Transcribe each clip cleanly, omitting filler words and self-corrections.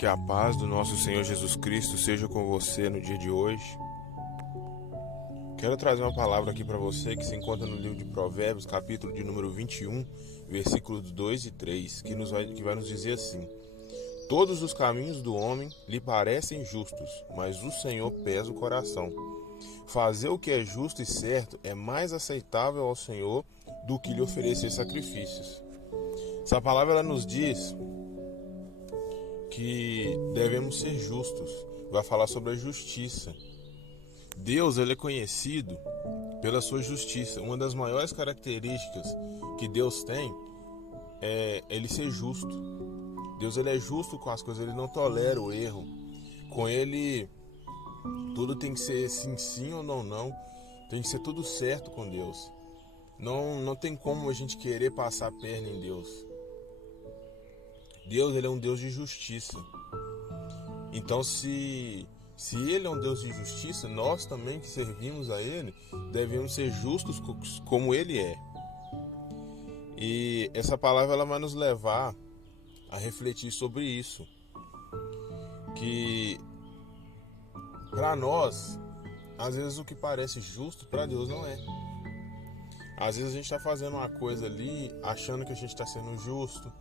Que a paz do nosso Senhor Jesus Cristo seja com você no dia de hoje. Quero trazer uma palavra aqui para você que se encontra no livro de Provérbios, capítulo de número 21, versículos 2 e 3, que vai nos dizer assim: Todos os caminhos do homem lhe parecem justos, mas o Senhor pesa o coração. Fazer o que é justo e certo é mais aceitável ao Senhor do que lhe oferecer sacrifícios. Essa palavra ela nos diz que devemos ser justos. Vai falar sobre a justiça. Deus ele é conhecido pela sua justiça. Uma das maiores características que Deus tem é ele ser justo. Deus ele é justo com as coisas, ele não tolera o erro. Com ele tudo tem que ser sim ou não. Tem que ser tudo certo com Deus. Não tem como a gente querer passar a perna em Deus. Deus ele é um Deus de justiça. Então se ele é um Deus de justiça, nós também que servimos a ele devemos ser justos como ele é. E essa palavra ela vai nos levar a refletir sobre isso. Que para nós, às vezes o que parece justo para Deus não é. Às vezes a gente está fazendo uma coisa ali achando que a gente está sendo justo,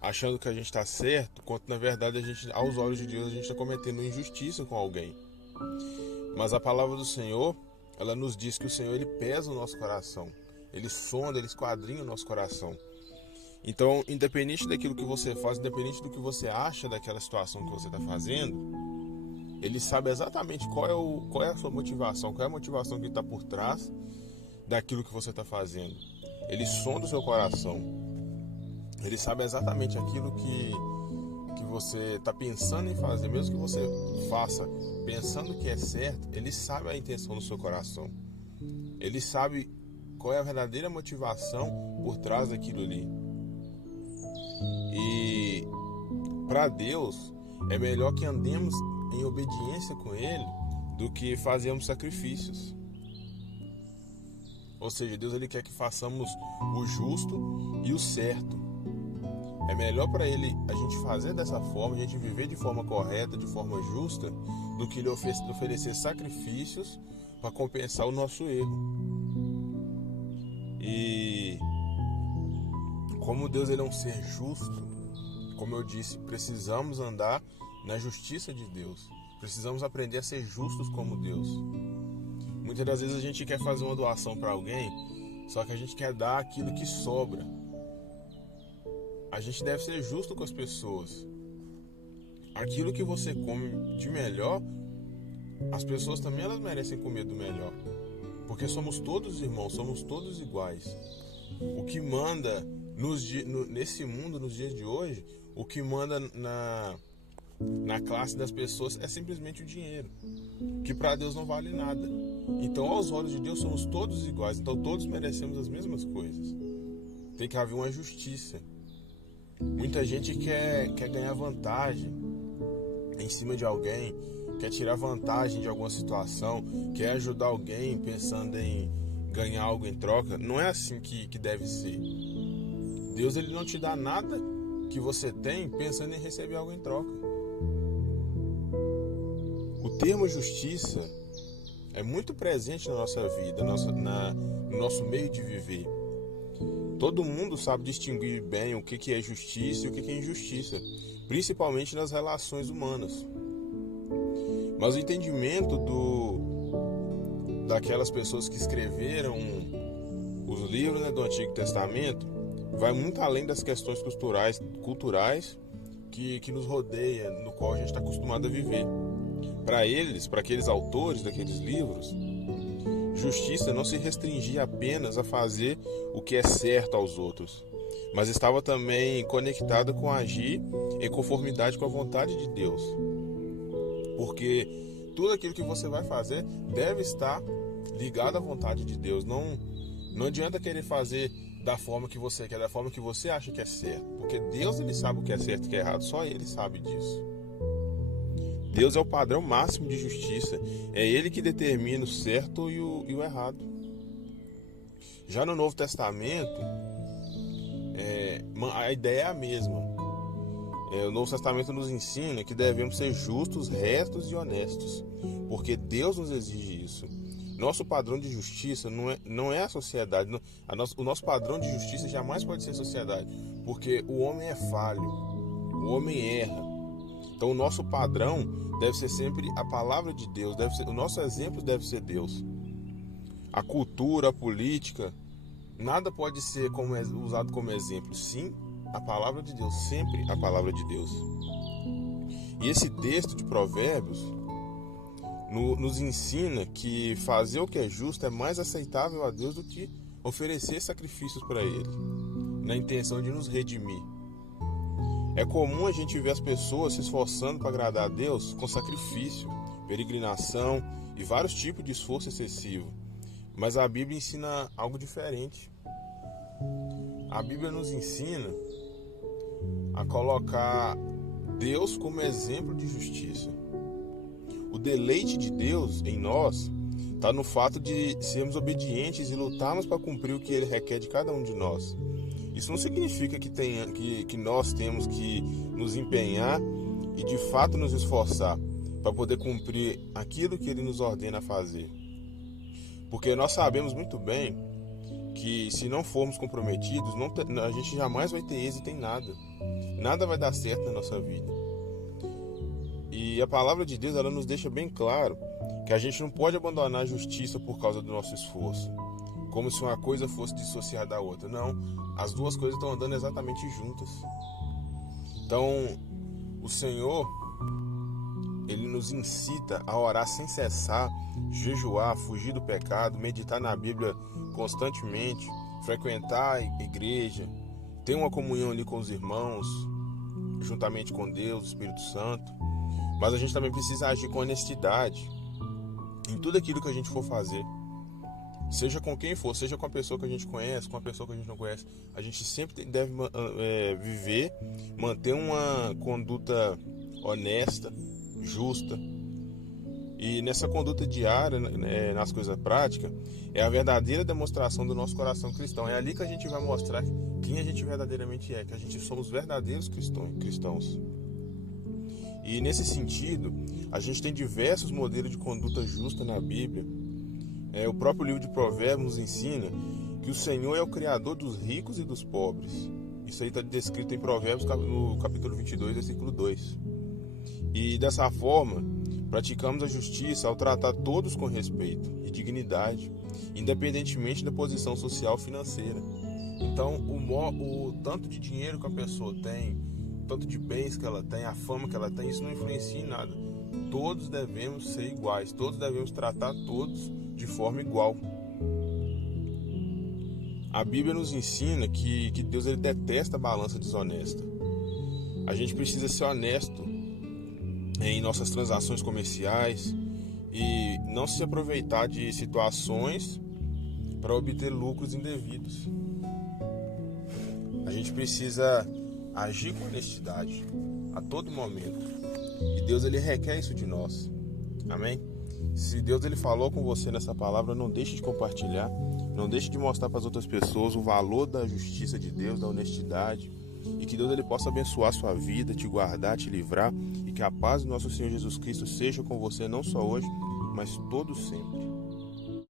achando que a gente está certo, quando na verdade aos olhos de Deus a gente está cometendo injustiça com alguém. Mas a palavra do Senhor, ela nos diz que o Senhor ele pesa o nosso coração, ele sonda, ele esquadrinha o nosso coração. Então, independente daquilo que você faz, independente do que você acha daquela situação que você está fazendo, ele sabe exatamente qual é a sua motivação, qual é a motivação que está por trás daquilo que você está fazendo. Ele sonda o seu coração. Ele sabe exatamente aquilo que você está pensando em fazer, mesmo que você faça pensando que é certo, ele sabe a intenção do seu coração. Ele sabe qual é a verdadeira motivação por trás daquilo ali. E para Deus é melhor que andemos em obediência com Ele do que fazermos sacrifícios. Ou seja, Deus ele quer que façamos o justo e o certo. É melhor para ele a gente fazer dessa forma, a gente viver de forma correta, de forma justa, do que ele oferecer sacrifícios para compensar o nosso erro. E como Deus ele é um ser justo, como eu disse, precisamos andar na justiça de Deus. Precisamos aprender a ser justos como Deus. Muitas das vezes a gente quer fazer uma doação para alguém, só que a gente quer dar aquilo que sobra. A gente deve ser justo com as pessoas. Aquilo que você come de melhor, as pessoas também elas merecem comer do melhor. Porque somos todos irmãos, somos todos iguais. O que manda nesse mundo, nos dias de hoje, o que manda na classe das pessoas é simplesmente o dinheiro, que para Deus não vale nada. Então, aos olhos de Deus, somos todos iguais. Então, todos merecemos as mesmas coisas. Tem que haver uma justiça. Muita gente quer ganhar vantagem em cima de alguém, quer tirar vantagem de alguma situação, quer ajudar alguém pensando em ganhar algo em troca. Não é assim que deve ser. Deus ele não te dá nada que você tem pensando em receber algo em troca. O termo justiça é muito presente na nossa vida, no nosso meio de viver. Todo mundo sabe distinguir bem o que é justiça e o que é injustiça, principalmente nas relações humanas. Mas o entendimento daquelas pessoas que escreveram os livros do Antigo Testamento vai muito além das questões culturais que nos rodeia, no qual a gente está acostumado a viver. Para aqueles autores daqueles livros, justiça não se restringia apenas a fazer o que é certo aos outros, mas estava também conectada com agir em conformidade com a vontade de Deus. Porque tudo aquilo que você vai fazer deve estar ligado à vontade de Deus. Não adianta querer fazer da forma que você quer, da forma que você acha que é certo. Porque Deus ele sabe o que é certo e o que é errado, só Ele sabe disso. Deus é o padrão máximo de justiça. É Ele que determina o certo e o errado. Já no Novo Testamento, a ideia é a mesma. O Novo Testamento nos ensina que devemos ser justos, retos e honestos, porque Deus nos exige isso. Nosso padrão de justiça não é a sociedade. O nosso padrão de justiça jamais pode ser a sociedade, porque o homem é falho, o homem erra. Então o nosso padrão deve ser sempre a palavra de Deus, o nosso exemplo deve ser Deus. A cultura, a política, nada pode ser usado como exemplo. Sim, a palavra de Deus, sempre a palavra de Deus. E esse texto de Provérbios nos ensina que fazer o que é justo é mais aceitável a Deus do que oferecer sacrifícios para Ele, na intenção de nos redimir. É comum a gente ver as pessoas se esforçando para agradar a Deus com sacrifício, peregrinação e vários tipos de esforço excessivo. Mas a Bíblia ensina algo diferente. A Bíblia nos ensina a colocar Deus como exemplo de justiça. O deleite de Deus em nós está no fato de sermos obedientes e lutarmos para cumprir o que Ele requer de cada um de nós. Isso não significa que nós temos que nos empenhar e de fato nos esforçar para poder cumprir aquilo que Ele nos ordena fazer. Porque nós sabemos muito bem que se não formos comprometidos, a gente jamais vai ter êxito em nada. Nada vai dar certo na nossa vida. E a palavra de Deus, ela nos deixa bem claro que a gente não pode abandonar a justiça por causa do nosso esforço, como se uma coisa fosse dissociada da outra. Não, as duas coisas estão andando exatamente juntas. Então, o Senhor, Ele nos incita a orar sem cessar, jejuar, fugir do pecado, meditar na Bíblia constantemente, frequentar a igreja, ter uma comunhão ali com os irmãos, juntamente com Deus, o Espírito Santo. Mas a gente também precisa agir com honestidade em tudo aquilo que a gente for fazer. Seja com quem for, seja com a pessoa que a gente conhece, com a pessoa que a gente não conhece. A gente sempre deve manter uma conduta honesta, justa. E nessa conduta diária, nas coisas práticas, é a verdadeira demonstração do nosso coração cristão. É ali que a gente vai mostrar quem a gente verdadeiramente é, que a gente somos verdadeiros cristãos. E nesse sentido, a gente tem diversos modelos de conduta justa na Bíblia. O próprio livro de Provérbios nos ensina que o Senhor é o Criador dos ricos e dos pobres. Isso aí está descrito em Provérbios no capítulo 22, versículo 2. E dessa forma, praticamos a justiça ao tratar todos com respeito e dignidade, independentemente da posição social ou financeira. Então, o tanto de dinheiro que a pessoa tem, o tanto de bens que ela tem, a fama que ela tem, isso não influencia em nada. Todos devemos ser iguais, todos devemos tratar todos de forma igual. A Bíblia nos ensina que Deus, ele detesta a balança desonesta. A gente precisa ser honesto em nossas transações comerciais e não se aproveitar de situações para obter lucros indevidos. A gente precisa agir com honestidade a todo momento. E Deus, ele requer isso de nós. Amém? Se Deus, ele falou com você nessa palavra, não deixe de compartilhar, não deixe de mostrar para as outras pessoas o valor da justiça de Deus, da honestidade, e que Deus, ele possa abençoar a sua vida, te guardar, te livrar, e que a paz do nosso Senhor Jesus Cristo seja com você não só hoje, mas todo sempre.